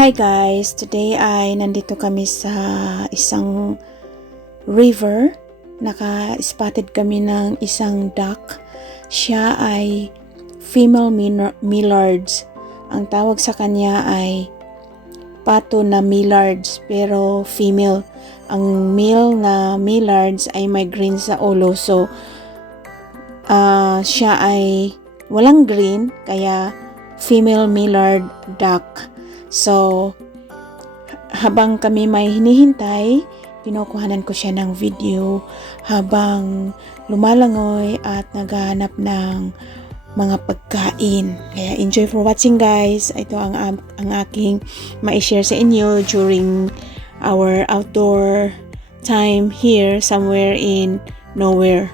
Hi guys! Today ay nandito kami sa isang river. Naka-spotted kami ng isang duck. Siya ay female Mellards. Ang tawag sa kanya ay pato na Mellards pero female. Ang male na Mellards ay may green sa ulo. So, siya ay walang green kaya female Mellard duck. So, habang kami may hinihintay, kinukuhanan ko siya ng video habang lumalangoy at naghahanap ng mga pagkain. Kaya enjoy for watching guys. Ito ang aking ma-share sa inyo during our outdoor time here somewhere in nowhere.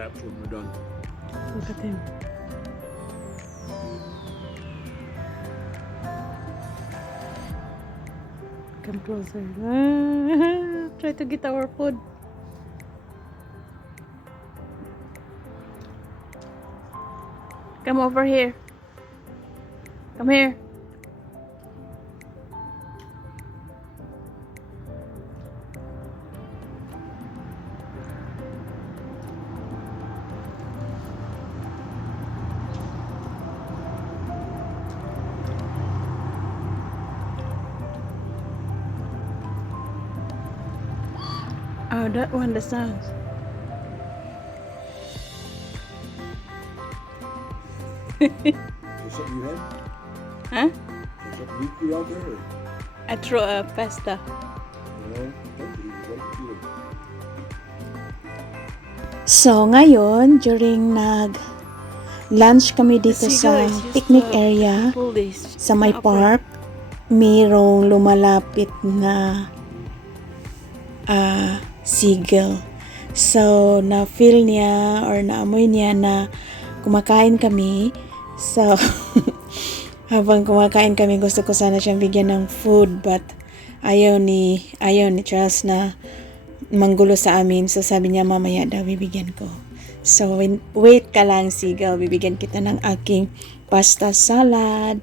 wraps when we're done. Look at him. Come closer. Try to get our food. Come over here. Come here. Oh, that one, the sounds. Is there something you had? Huh? Is there something you threw out there? Or, I threw a pasta. don't you right to it? So, ngayon, during lunch kami dito sa picnic area, sa may park, mayroong lumalapit na seagull. So, na-feel niya or naamoy niya na kumakain kami. So, habang kumakain kami, gusto ko sana siyang bigyan ng food, but ayaw ni Charles na manggulo sa amin. So, sabi niya mamaya daw bibigyan ko. So, wait ka lang, Seagull. Bibigyan kita ng aking pasta salad.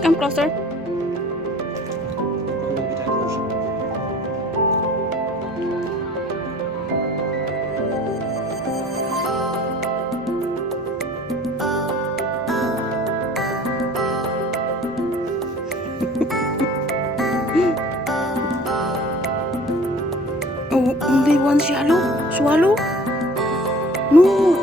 Come closer. Oh, only one swallow? Swallow? No.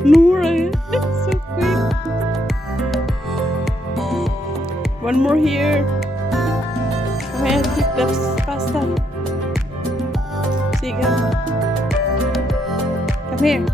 No, Ryan. So quick. One more here. Come ahead, keep the pasta. Seagull. Come here.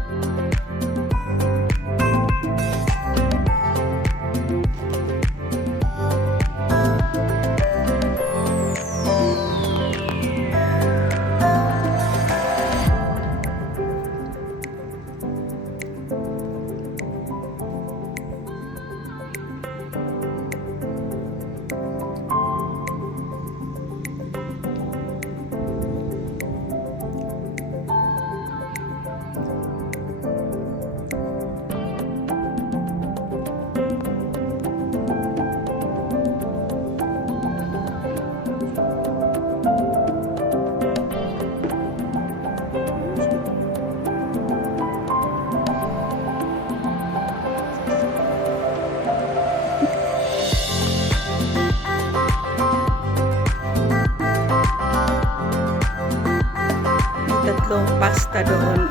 Tatlong pasta doon.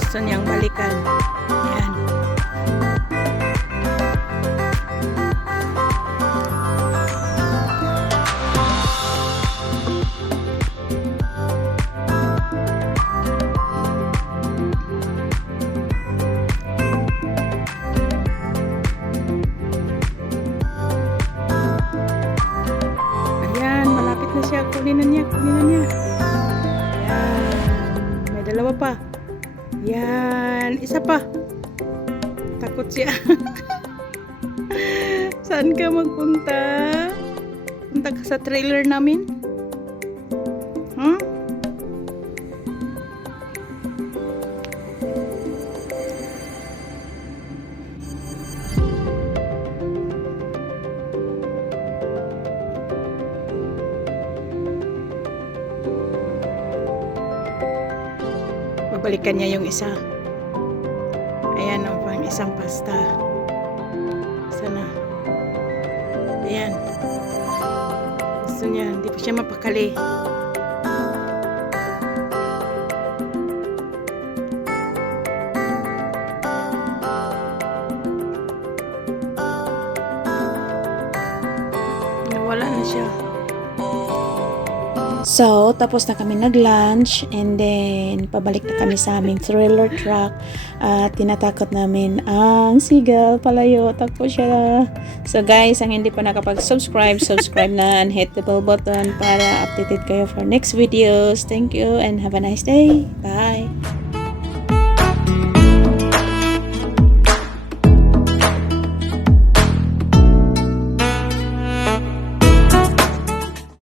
Gusto niyang balikan. Yan. Ayan, malapit na siya. Kulinan niya. May dalawa pa. Yan. Isa pa. Takot siya. Saan ka magpunta? Punta ka sa trailer namin? Huh? Babalikan niya yung isa. Ayan ang pang isang pasta. Sana. Ayan. Gusto niya. Hindi pa siya mapakali. siya. So, tapos na kami nag-lunch and then pabalik na kami sa aming thriller truck at tinatakot namin ang seagull. Palayo, takbo siya. So guys, ang hindi pa nakapag-subscribe, subscribe na and hit the bell button para updated kayo for next videos. Thank you and have a nice day. Bye!